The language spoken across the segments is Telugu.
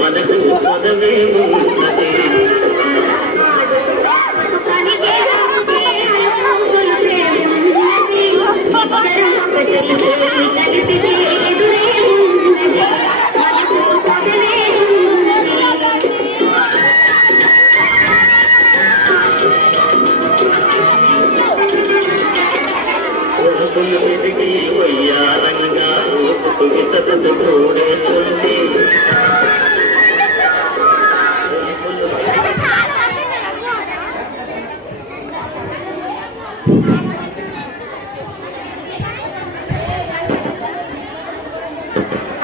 మనకు పదవే ఉన్నది వెతికి వయ్యారంగా తోడేస్తుంది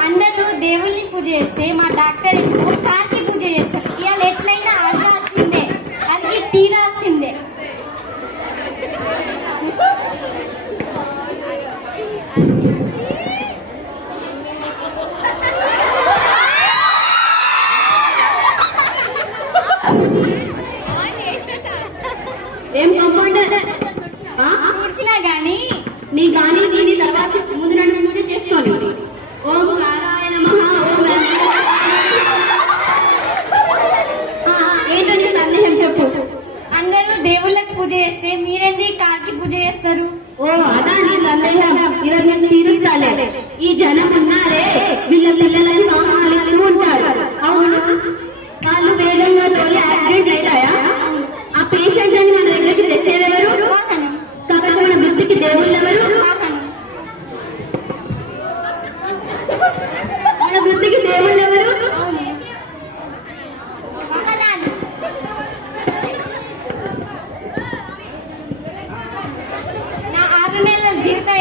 అందరూ దేవుళ్ళని పూజ చేస్తే మా డాక్టర్ ఏమో కార్కి పూజ చేస్తారు. ఇవాళ ఎట్లయినా అడగాల్సిందే, అడిగి తీరాల్సిందే. ఏం కంపౌండర్ కూర్చున్నా గానీ నీ గాని దీని తర్వాత ముందు నన్ను పూజ చేసుకోండి. ఓం నారాయణ నమః. ఓం ఏంటో నీ సందేహం చెప్పు. అందరూ దేవుళ్ళకి పూజ చేస్తే మీరేంది కార్కి పూజ చేస్తారు? ఓ అదా నీ సందేహం. ఈరోజు నేను తీరుస్తాలే. ఈ జనం ఉన్నారే వీళ్ళ పిల్లలని వాహనాలు ఇస్తూ ఉంటారు. అవును, వాళ్ళు వేగంగా తోలి యాక్సిడెంట్ అవుతాయా? ఆ పేషెంట్ అని మన దగ్గరికి తెచ్చేదెవరు? వాహనం. కాబట్టి మన వృత్తికి దేవుళ్ళు ఎవరు? వాహనం. మన వృత్తికి దేవుళ్ళు ఎవరు? అవును, వాహనాలు. నా 6 నెలల జీవితం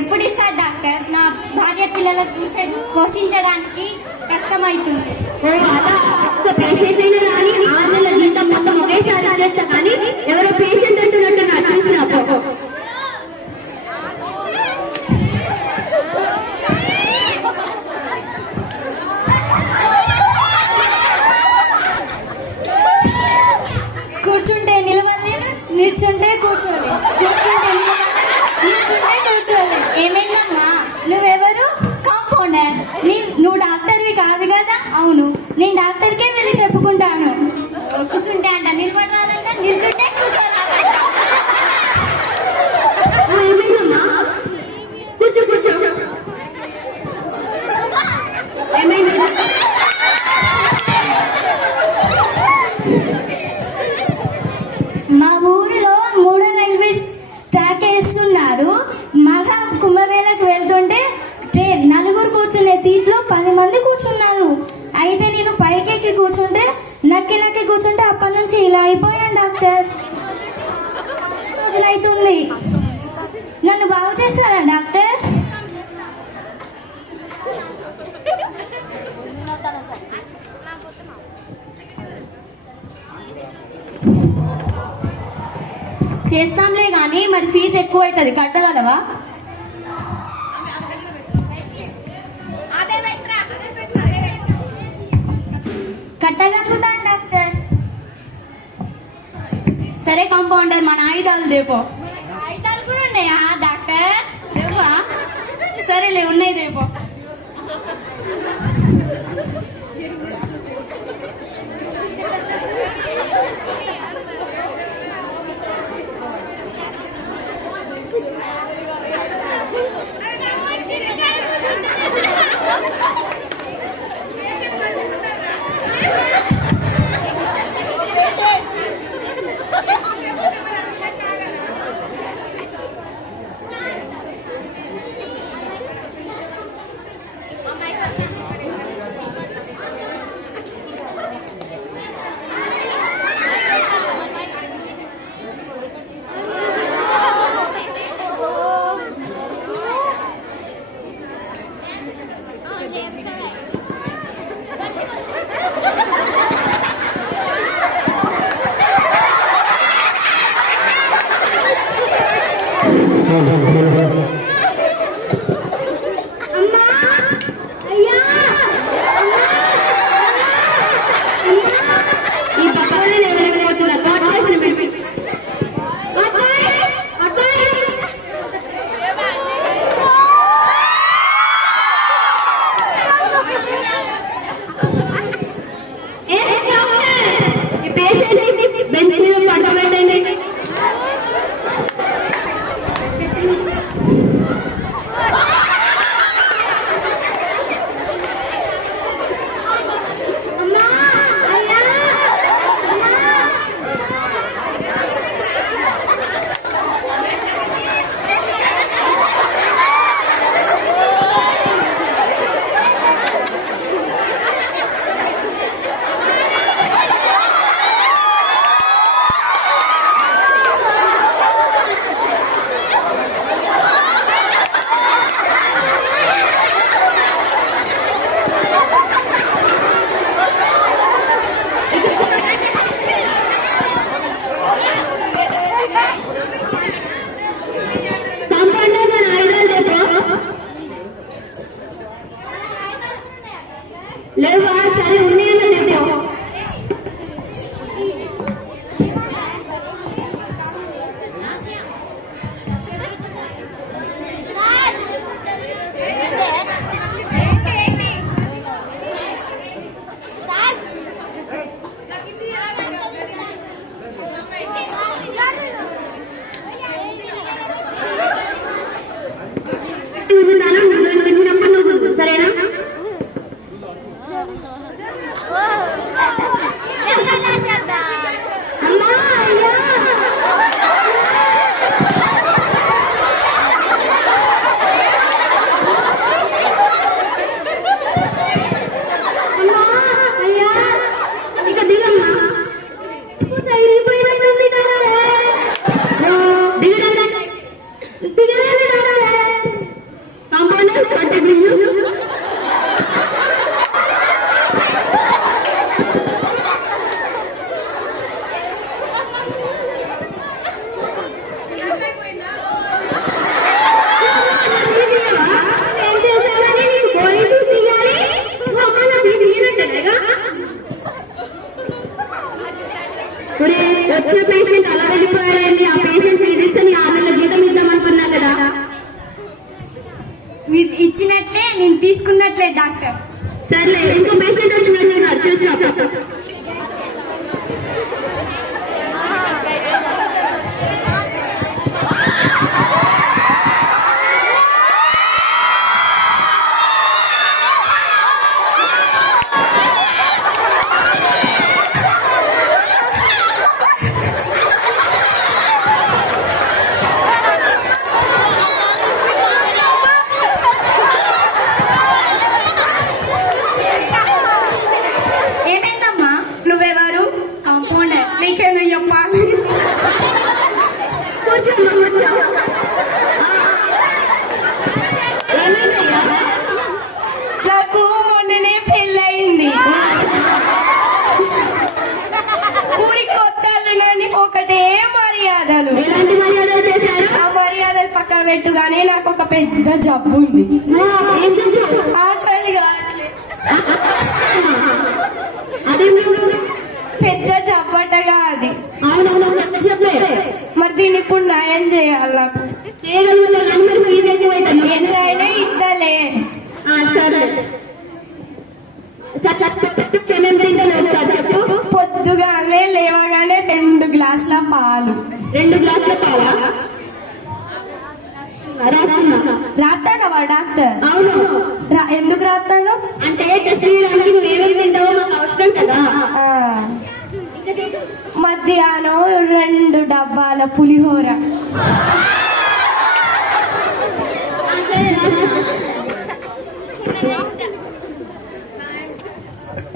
ఎప్పుడు ఇస్తారు డాక్టర్? నా భార్య పిల్లలకు పోషించడానికి కష్టమవుతుంది. ఓ అలా ఒక పేషెంట్ అయినా రాని 6 నెలల జీతం మొత్తం ఒకేసారి చేస్తా కానీ ఎవరో పేషెంట్ వచ్చినట్టు నాకు చూసినా కూర్చుంటే నిలవలేను, నిల్చుంటే కూర్చోలే, కూర్చుంటే నిలవలేను, నిల్చుంటే కూర్చోలే. ఏమైందమ్మా? నువ్వెవరు? కాంపౌండర్. నువ్వు డాక్టర్వి కాదు కదా? అవును, నేను డాక్టర్కే వెళ్ళి చెప్పుకుంటాను. కూర్చుంటే అంట నిలబడి రాదంట, నిల్చుంటే కూర్చోరాదంట. ఏమైందమ్మా? కూర్చో కూర్చో. ఏమైంది? మా ఊరిలో 3వ రైల్వే ట్రాక్ వేస్తున్నారు. మహా కుంభమేళకు వెళ్తుంటే నలుగురు కూర్చునే సీట్లో 10 మంది కూర్చున్నారు. అయితే నేను పైకెక్కి కూర్చుంటే నక్కి కూర్చుంటే అప్పటి నుంచి ఇలా అయిపోయాను డాక్టర్. రోజులైతుంది. నన్ను బాగు చేస్తారా డాక్టర్? చేస్తాంలే గానీ మరి ఫీజు ఎక్కువ అవుతుంది, కట్టగలవా? కట్టగలుగుతాను డాక్టర్. సరే కాంపౌండర్ మన ఆయుధాలు దేపో. ఆయుధాలు కూడా ఉన్నాయా డాక్టర్? దేవా సరేలే ఉన్నాయి దేపో. లేవా? సరే ఉన్నాయన్న లేవు. సరేనా? అమ్మా అయ్యా అమ్మా అయ్యా ఇక దిగమ్మా. సైరిపోయినట్టుంది డాక్టరే. దిగడండి దిగడండి డాక్టరే. కాంపౌండర్ కట్టె వచ్చిన పేషెంట్ అలా వెళ్ళిపోయారండి. ఆ పేషెంట్ ఫీజుని 6 నెలల జీతం ఇద్దామనుకున్నా కదా. మీరు ఇచ్చినట్లే నేను తీసుకున్నట్లే డాక్టర్. సర్లే ఇంకో పేషెంట్ వచ్చినట్టు చూసినా. ఏమైందమ్మా? నువ్వెవరు? కాంపౌండర్. నీకేమో చెప్పాలి. నాకు మొన్ననే పెళ్ళయింది. ఊరికి కొత్తాలని ఒకటే మర్యాదలు. ఎలాంటి మర్యాదలు చేశారు? ఆ మర్యాదలు పక్క పెట్టుగానే నాకు ఒక పెద్ద జబ్బు ఉంది. ఆటలు కావట్లేదు. పెద్ద జబ్బటగా అది. మరి దీన్ని ఇప్పుడు నయం చేయాలి. నాకు ఎంతైనా ఇద్దలే. పొద్దుగానే లేవగానే 2 గ్లాసుల పాలు. 2 గ్లాసుల పాలా? రాస్తానవా డాక్టర్? అవును. ఎందుకు రాస్తాను అంటే టెస్ట్ చేయడానికి నువ్వు ఏమేమి తింటావో మాకు అవసరం కదా. మధ్యాహ్నం 2 డబ్బాల పులిహోర,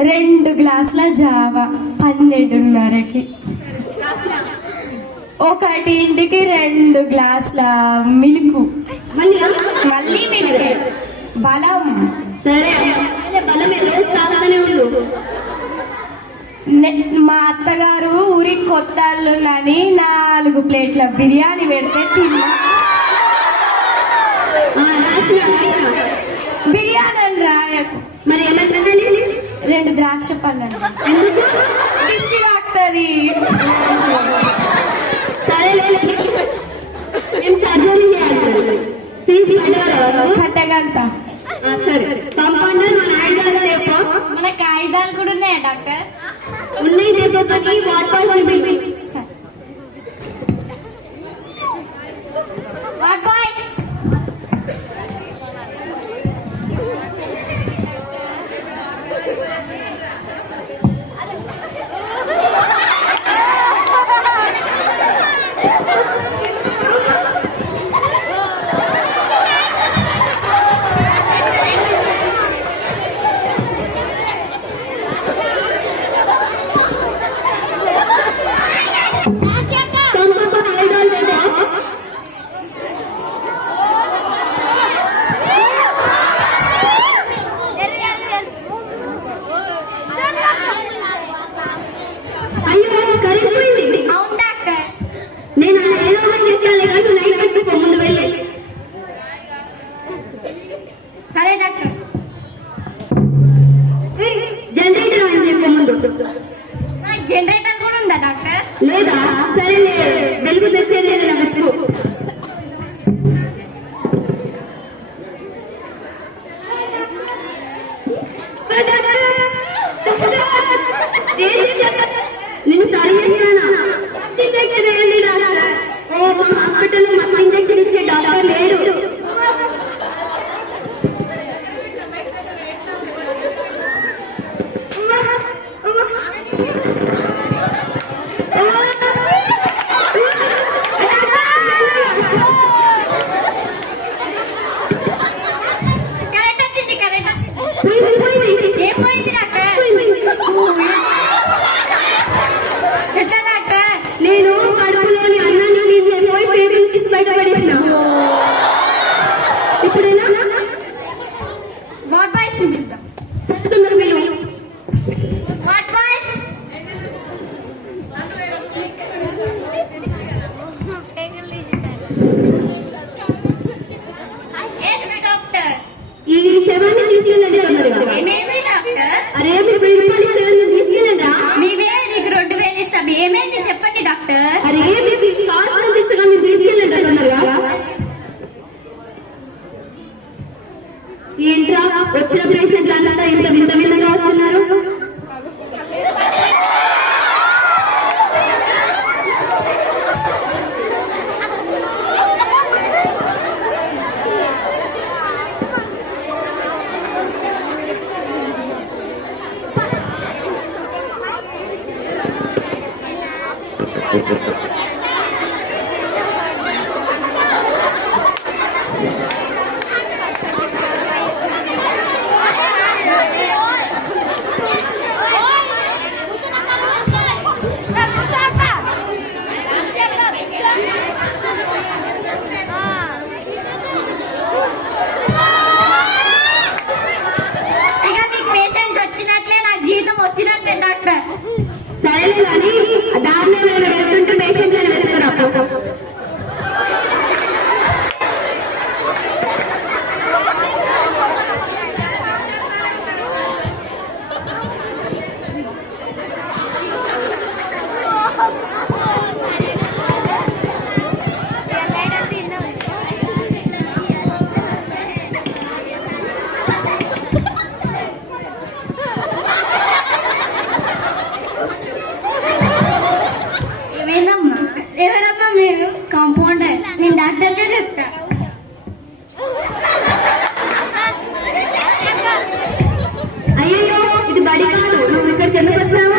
2 గ్లాసుల జావా 12:30కి. 1ంటికి 2 గ్లాసుల మిల్క్. మళ్ళీ మిల్క్. బలం. సరే బలం రోజు తాగుతూనే ఉండు. మా అత్తగారు ఊరికి కొత్త అల్లుందని 4 ప్లేట్ల బిర్యానీ పెడితే తిన్నా. బిర్యానీ అని రాయకు. మరి ఏమంటే 2 ద్రాక్ష పళ్ళని దిష్టి తాకుతుంది. సరే మేము సర్జరీ చేయాలి. కట్టగంట. సరే కాంపౌండర్ మన ఆయుధాలు రేపు. మన కాగితాలు కూడా ఉన్నాయా డాక్టర్? ఉన్నాయి రేపు. కానీ వాటర్ సరే. What boys? సరే డాక్టర్. ముందు. నాకు జనరేటర్ కూడా ఉందా డాక్టర్? లేదా? సరేలే, వెలుగు తెచ్చేది ఏదైనా వెతుకు. నేను సరి చేస్తానా? ఇంజక్షన్ వేయండి డాక్టర్. ఓ, మా హాస్పిటల్లో మాకు ఇంజక్షన్ ఇచ్చే డాక్టర్ లేడు. కరెంట్ వచ్చింది, కరెంట్ వచ్చింది. పోయింది. ఏం పోయింది డాక్టర్? ఎట్లా డాక్టర్? నేను కడుపులోని అన్నాన్ని క్లీన్ చేయబోయి పేగులు తీసి బయట పడేసిన. ఇప్పుడు ఎలా? వాట్ బాయ్స్ పిలుద్దాం. సత్తున్నారు మీరు. What boys? Yes doctor. ఈ శవాన్ని తీసుకెళ్ళండి తొందరగా. ఏమేమి డాక్టర్? అరే, మీరు 1000 రూపాయలు ఇస్తారని తీసుకెళ్ళండా? మీవే నీకు 2000 ఇస్తాం. ఏమైంది చెప్పండి డాక్టర్. అరే, మీకు కావాల్సిన తీసుకున్నా, మీరు తీసుకెళ్ళండి తొందరగా. ఏంట్రా వచ్చిన పేషెంట్లు అంతా ఇంత వింత వింతగా వస్తున్నారు? ఇక మీకు పేషెంట్స్ వచ్చినట్లే, నాకు జీతం వచ్చినట్లే డాక్టర్. సరేలే కానీ దారిలో నేను వెళ్తుంటే పేషెంట్లను వెళ్తున్నా. ఏమైందమ్మా? ఎవరమ్మా మీరు? కాంపౌండర్. నేను డాక్టర్కే చెప్తా. అయ్యో, ఇది బడి కాదు. నువ్వు ఇక్కడికి ఎందుకు వచ్చావు?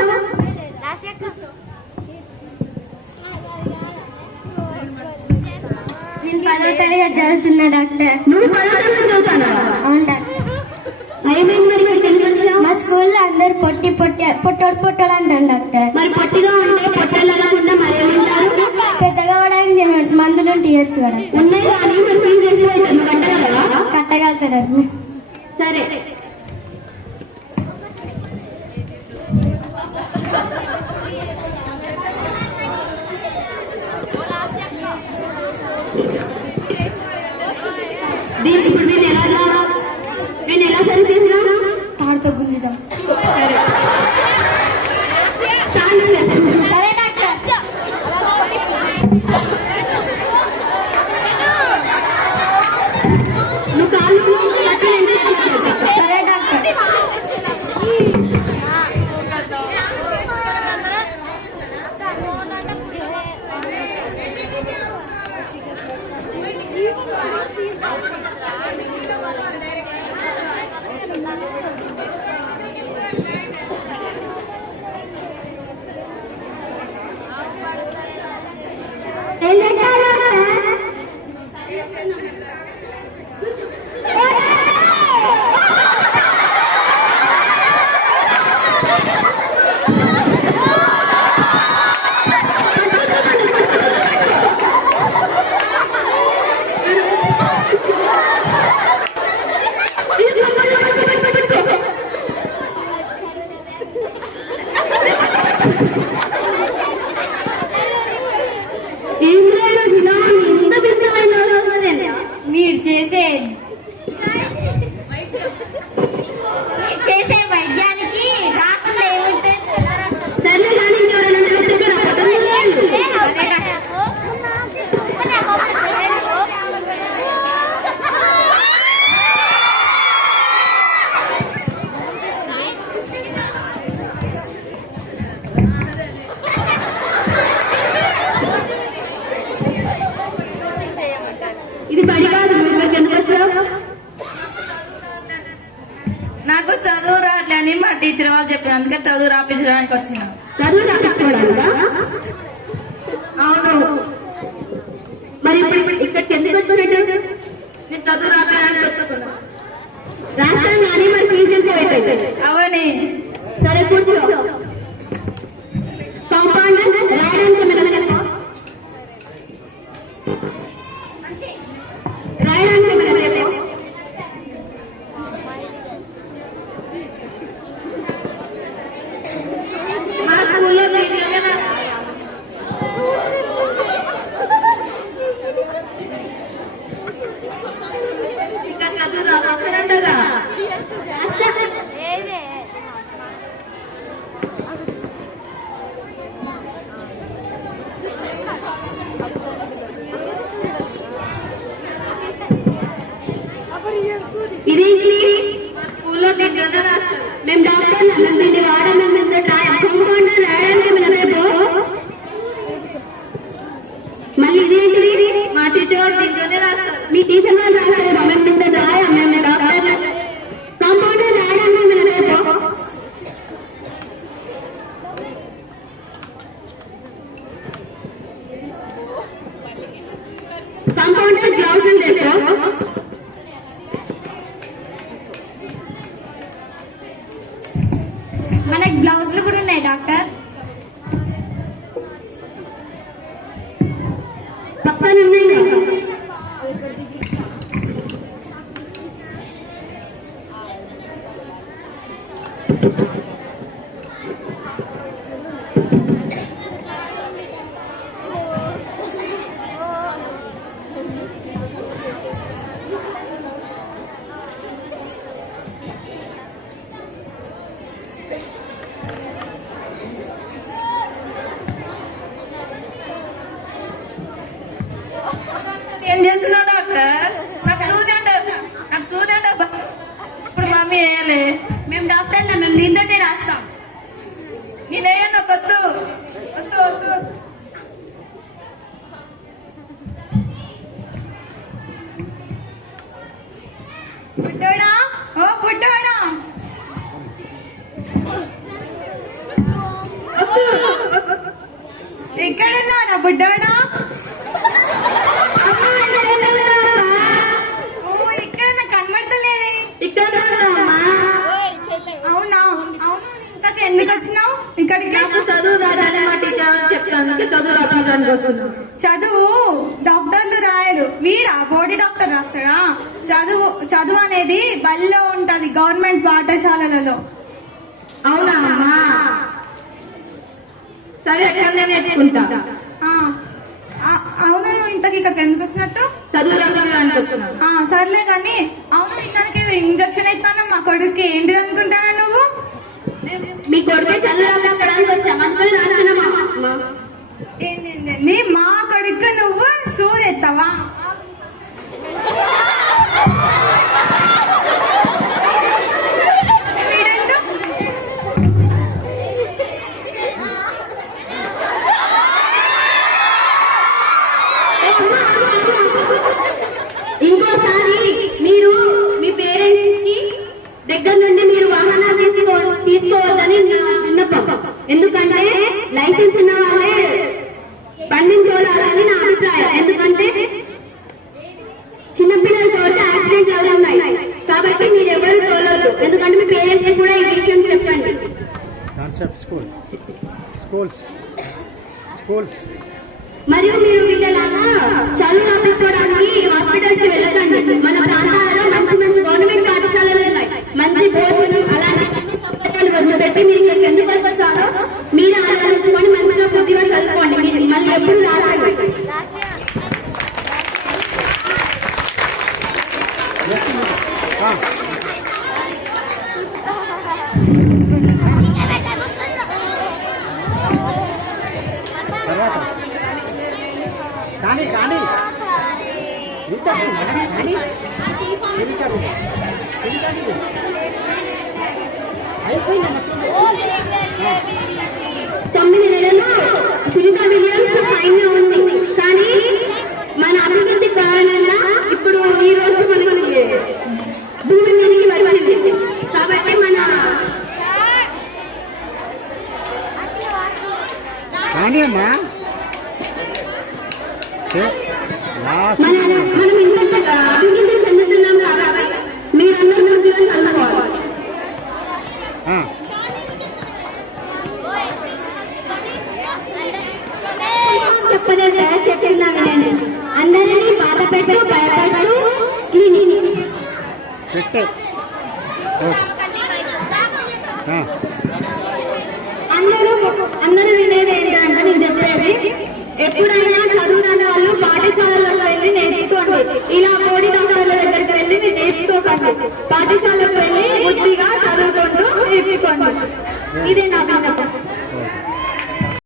నేను 10వ తరగతి చదువుతున్నా డాక్టర్. నువ్వు 10వ తరగతి చదువుతానా? అవును డాక్టర్. ఏమైంది మరి ఇక్కడికి ఎందుకు వచ్చావు? మా స్కూల్లో అందరు పొట్టోడు అంటాను డాక్టర్. మరి పొట్టిగా ఉంటే పొట్టలు అనకుండా మరేమంటారు? పెద్దగా అవడానికి మందులు తీయచ్చు కూడా. ఉన్నాయి కానీ మరి ఫీజు ఎక్కువ అవుతుంది. నువ్వు కట్టగలవా? కట్టగలుగుతారు. సరే. దీనికి ఇప్పుడు నేను ఎలా సరి చేసినా? తాడుతో గుంజుదాం. సరే. తాను సరే డాక్టర్. నువ్వు కాళ్ళు కట్టలేండి. సరే డాక్టర్. నాకు చదువు రావట్లే అని మా టీచర్ వాళ్ళు చెప్పారు, అందుకే చదువు రాపించడానికి వచ్చిన. చదువు రాకపోవడానికా? అవును. మరి ఇప్పుడు ఇక్కడికి ఎందుకు వచ్చినట్టు? నేను చదువు రాపించడానికి వచ్చుకున్నా. రాస్తాను కానీ మరి ఫీజు ఎంత అవుతుంది? అవని సరే కూర్చో. కాంపౌండర్ రాయడానికి మెలమెలకు రాయడానికి మెలమెలకు మా స్కూల్లో ఇంకా చదువు రాపిస్తారంటగా. ఇదేంటి? స్కూల్లో దీంట్లోనే రాస్తారు. మేము డాక్టర్ మేము దీన్ని వాడము, మేము కాంపౌండర్ రాయడానికి మెలమెలకు. మళ్ళీ ఇదేంటిది? మా టీచర్ వాళ్ళు దీంట్లోనే రాస్తారు. మీ టీచర్ వాళ్ళు రాశారు, మేము ఇంత రాయా, మేము డాక్టర్ కాంపౌండర్ రాయడానికి మెలమెలకు. కాంపౌండర్ గ్లౌజులు లేవు. మనకి బ్లౌజులు కూడా ఉన్నాయి డాక్టర్. పక్కన ఉన్నాయి కదా. ఏం చేస్తున్నావు డాక్టర్? నాకు సూది అంటే ఇప్పుడు మమ్మీ వేయాలి. మేము డాక్టర్లు, మేము దీంతోటే రాస్తాం. నేనేయన్నా వద్దు వద్దు వద్దు. బుడ్డోడా, ఓ బుడ్డోడా, ఎక్కడున్నారా బుడ్డోడా? ఓ ఇక్కడ నాకు కనబడతలేదే. ఇక్కడ అవునా? అవును, ఇంతకు ఎందుకు వచ్చినావు ఇక్కడికి? చదువు రాదని మా టీచర్ చెప్తాను, చదువు రావడానికి వస్తున్నాను. చదువు డాక్టర్లు రాయరు, వీడా బోడీ డాక్టర్ రాస్తాడా? చదువు అనేది బల్లో ఉంటది, గవర్నమెంట్ పాఠశాలలలో. అవునా అమ్మా? సరే ఎక్కడ నేర్చుకుంటా. అవును, నువ్వు ఇంతకి ఇక్కడికి ఎందుకు వచ్చినట్టు? చదువు రావడానికి వస్తున్నాను. సర్లే కానీ, అవును ఇంతకి ఏదో ఇంజక్షన్ ఇస్తాను మా కొడుక్కి, ఏంటిది అనుకుంటానా నువ్వు? మీ కొడుకే చదువు రావడానికి వచ్చామని రాసినమ్మా. ఏంది మా కొడుకు నువ్వు సూది ఎత్తావా? ఇంకోసారి మీరు మీ పేరెంట్స్ కి దగ్గర నుండి మీరు వాహనాలు తీసుకోవద్దని విన్నపం. ఎందుకంటే లైసెన్స్ ఉన్న వాళ్ళే బండిని తోలాలని నా అభిప్రాయం. ఎందుకంటే చిన్నపిల్లలతో యాక్సిడెంట్ అవుతున్నాయి కాబట్టి మీరు ఎవరు తోలొద్దు. ఎందుకంటే మీ పేరెంట్స్ కూడా ఈ విషయం చెప్పండి. మరియు మీరు వీళ్ళలాగా చదువు ఆపించుకోవడానికి హాస్పిటల్స్ కి వెళ్ళకండి. మన ప్రాంతాలలో మంచి మంచి గవర్నమెంట్ పాఠశాలలు ఉన్నాయి, మంచి భోజనం అలాంటి అన్ని సౌకర్యాలు వదిలిపెట్టి మీరు ఇక్కడికి ఎందుకు వస్తారో మీరు ఆలోచించుకొని మంచిగా బుద్ధిగా చదువుకోండి. మీరు మళ్ళీ ఎప్పుడు రాకండి. తొమ్మిది నెలలు సునీతా విలియమ్స్ ఫైన్ ఉంది, కానీ మన అభివృద్ధి కారణంగా ఇప్పుడు ఈ రోజు మనకి భూమి మీదకి వచ్చింది. కాబట్టి ఏమ్మా లాస్ట్ మనం ఇంత అభివృద్ధి చెందుతున్నాం కాబట్టి మీరందరూ ముందుగా చదువుకోవాలి. చెప్పలేదు చెప్తున్నా వినండి. అందరినీ బాధ పెట్టు భయపడు పెట్టు అందరూ వినేది ఏంటంటే నేను చెప్పేది, ఎప్పుడైనా చదువురాని వాళ్ళు పాఠశాలలకు వెళ్ళి నేర్చుకోండి. ఇలా కోడి డాక్టర్ల దగ్గరికి వెళ్ళి మీరు నేర్చుకోకండి. పాఠశాలకు వెళ్ళి బుద్ధిగా చదువుకుంటూ నేర్చుకోండి. ఇదే నా విన్నపం.